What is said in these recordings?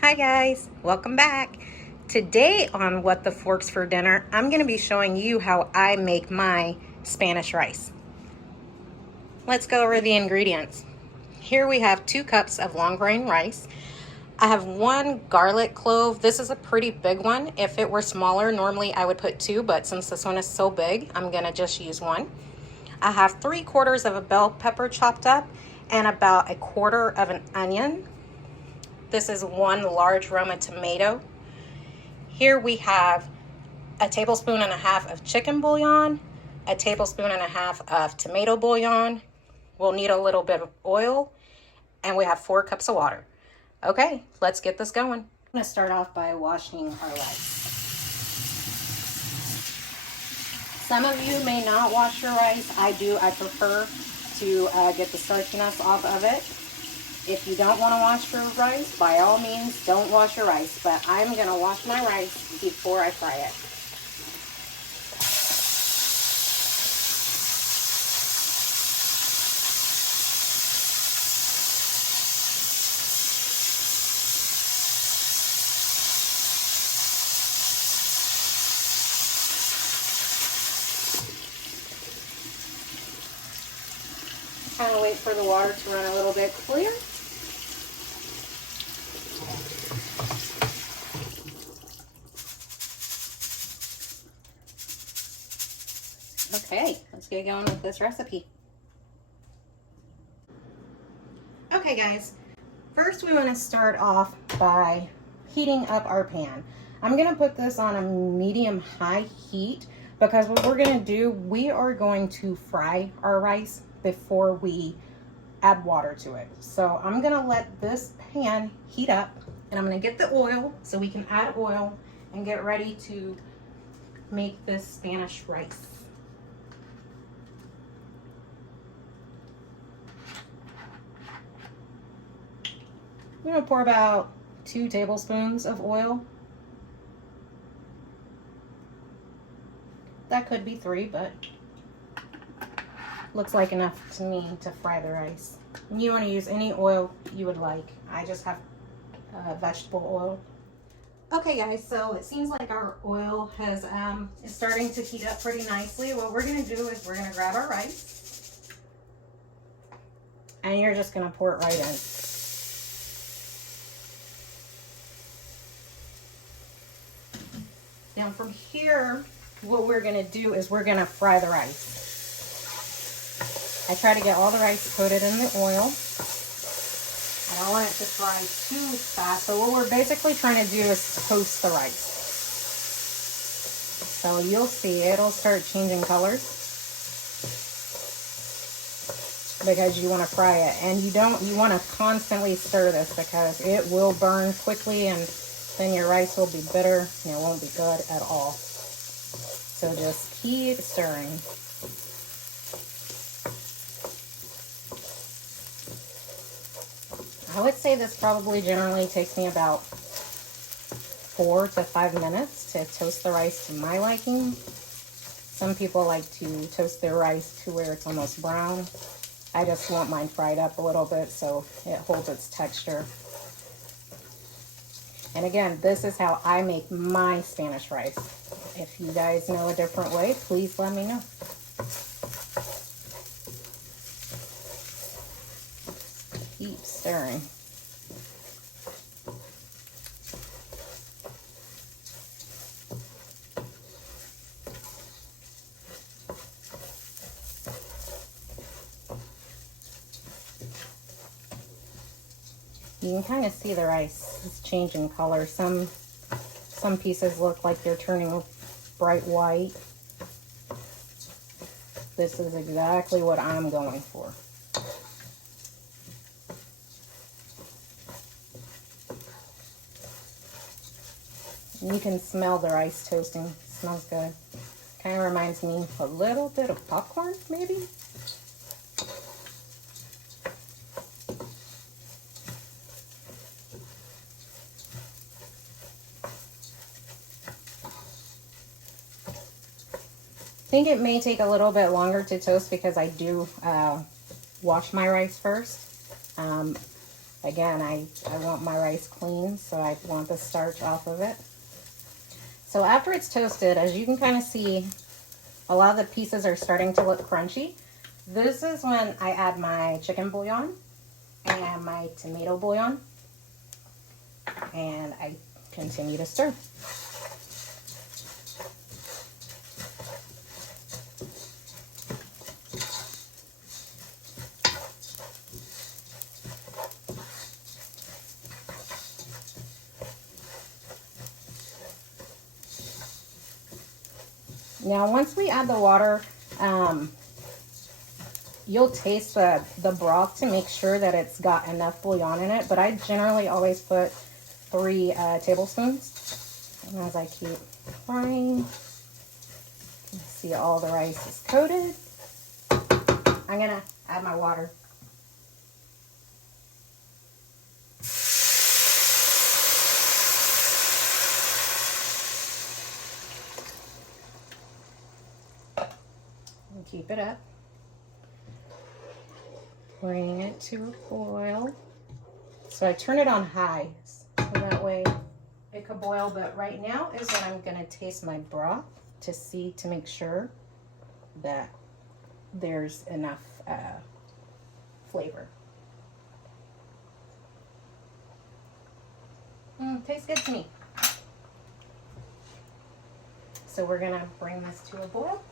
Hi guys, welcome back. Today on What the Forks for Dinner, I'm going to be showing you how I make my Spanish rice. Let's go over the ingredients. Here we have 2 cups of long grain rice. I have 1 garlic clove. This is a pretty big one. If it were smaller, normally I would put 2, but since this one is so big, I'm going to just use 1. I have 3/4 of a bell pepper chopped up and about 1/4 of an onion. This is 1 large Roma tomato. Here we have 1.5 tablespoons of chicken bouillon, 1.5 tablespoons of tomato bouillon. We'll need a little bit of oil, and we have 4 cups of water. Okay, let's get this going. I'm going to start off by washing our rice. Some of you may not wash your rice. I do. I prefer to get the starchiness off of it. If you don't want to wash your rice, by all means, don't wash your rice. But I'm going to wash my rice before I fry it. Kind of wait for the water to run a little bit clear. Okay, let's get going with this recipe. Okay guys, first we want to start off by heating up our pan. I'm going to put this on a medium-high heat because what we're going to do, we are going to fry our rice before we add water to it. So I'm going to let this pan heat up and I'm going to get the oil so we can add oil and get ready to make this Spanish rice. I'm going to pour about 2 tablespoons of oil. That could be 3, but looks like enough to me to fry the rice. And you want to use any oil you would like. I just have vegetable oil. Okay guys, so it seems like our oil has is starting to heat up pretty nicely. What we're going to do is we're going to grab our rice and you're just going to pour it right in. Now from here, what we're going to do is we're going to fry the rice. I try to get all the rice coated in the oil. I don't want it to fry too fast. So what we're basically trying to do is toast the rice. So you'll see it'll start changing colors because you want to fry it. And you want to constantly stir this because it will burn quickly and then your rice will be bitter and it won't be good at all. So just keep stirring. I would say this probably generally takes me about 4 to 5 minutes to toast the rice to my liking. Some people like to toast their rice to where it's almost brown. I just want mine fried up a little bit so it holds its texture. And again, this is how I make my Spanish rice. If you guys know a different way, please let me know. Keep stirring. You can kind of see the rice is changing color. Some pieces look like they're turning bright white. This is exactly what I'm going for. You can smell the rice toasting. It smells good. Kind of reminds me a little bit of popcorn, maybe. I think it may take a little bit longer to toast because I do wash my rice first. I Again, I want my rice clean, so I want the starch off of it. So after it's toasted, as you can kind of see, a lot of the pieces are starting to look crunchy. This is when I add my chicken bouillon and my tomato bouillon, and I continue to stir. Now, once we add the water, you'll taste the broth to make sure that it's got enough bouillon in it. But I generally always put 3 tablespoons. And as I keep frying, you can see all the rice is coated. I'm gonna add my water. And keep it up. Bring it to a boil. So I turn it on high, so that way it could boil. But right now is when I'm gonna taste my broth to make sure that there's enough flavor. Tastes good to me. So we're gonna bring this to a boil.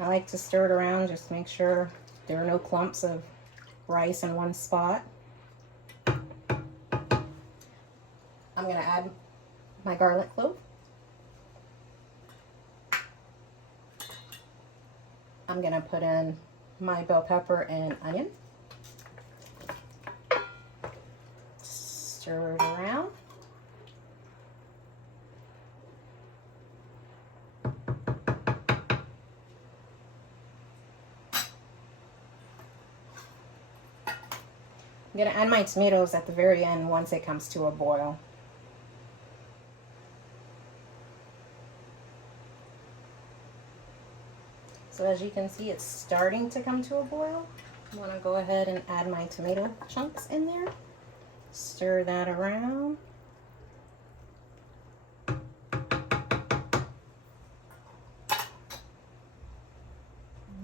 I like to stir it around, just make sure there are no clumps of rice in one spot. I'm gonna add my garlic clove. I'm gonna put in my bell pepper and onion. Stir it around. I'm gonna add my tomatoes at the very end once it comes to a boil. So as you can see, it's starting to come to a boil. I'm gonna go ahead and add my tomato chunks in there. Stir that around. I'm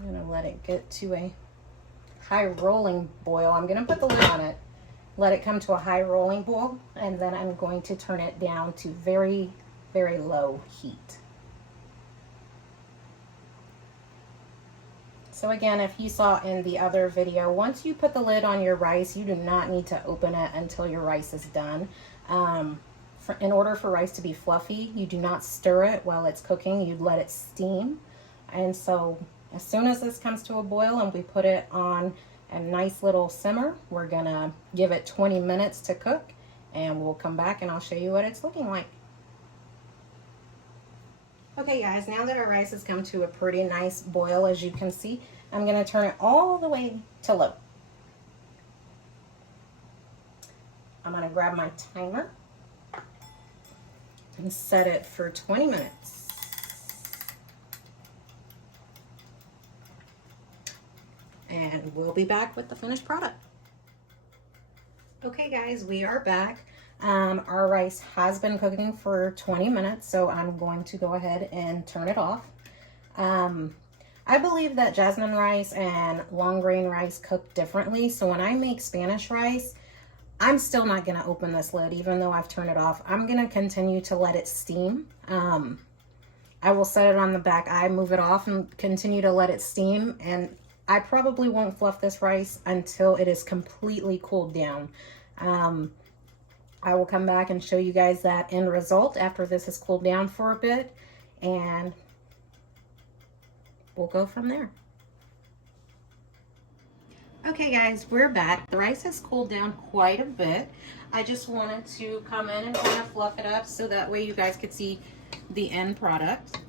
gonna let it get to a high rolling boil. I'm gonna put the lid on it, let it come to a high rolling boil, and then I'm going to turn it down to very, very low heat. So again, if you saw in the other video, once you put the lid on your rice, you do not need to open it until your rice is done. In order for rice to be fluffy, you do not stir it while it's cooking, you'd let it steam. And so as soon as this comes to a boil and we put it on a nice little simmer, we're gonna give it 20 minutes to cook, and we'll come back and I'll show you what it's looking like. Okay guys, now that our rice has come to a pretty nice boil, as you can see, I'm gonna turn it all the way to low. I'm gonna grab my timer and set it for 20 minutes. And we'll be back with the finished product. Okay guys, we are back. Our rice has been cooking for 20 minutes, so I'm going to go ahead and turn it off. I believe that jasmine rice and long grain rice cook differently, so when I make Spanish rice, I'm still not gonna open this lid even though I've turned it off. I'm gonna continue to let it steam. I will set it on the back eye, move it off, and continue to let it steam, and I probably won't fluff this rice until it is completely cooled down. I will come back and show you guys that end result after this has cooled down for a bit, and we'll go from there. Okay guys, we're back. The rice has cooled down quite a bit. I just wanted to come in and kind of fluff it up so that way you guys could see the end product.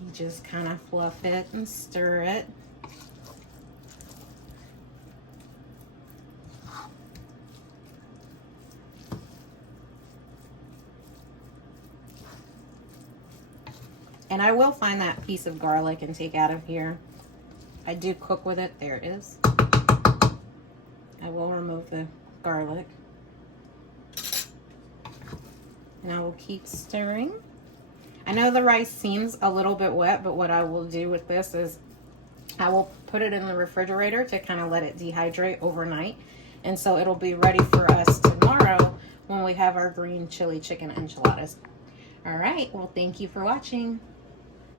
You just kind of fluff it and stir it. And I will find that piece of garlic and take out of here. I did cook with it. There it is. I will remove the garlic. And I will keep stirring. I know the rice seems a little bit wet, but what I will do with this is I will put it in the refrigerator to kind of let it dehydrate overnight. And so it'll be ready for us tomorrow when we have our green chili chicken enchiladas. All right, well, thank you for watching.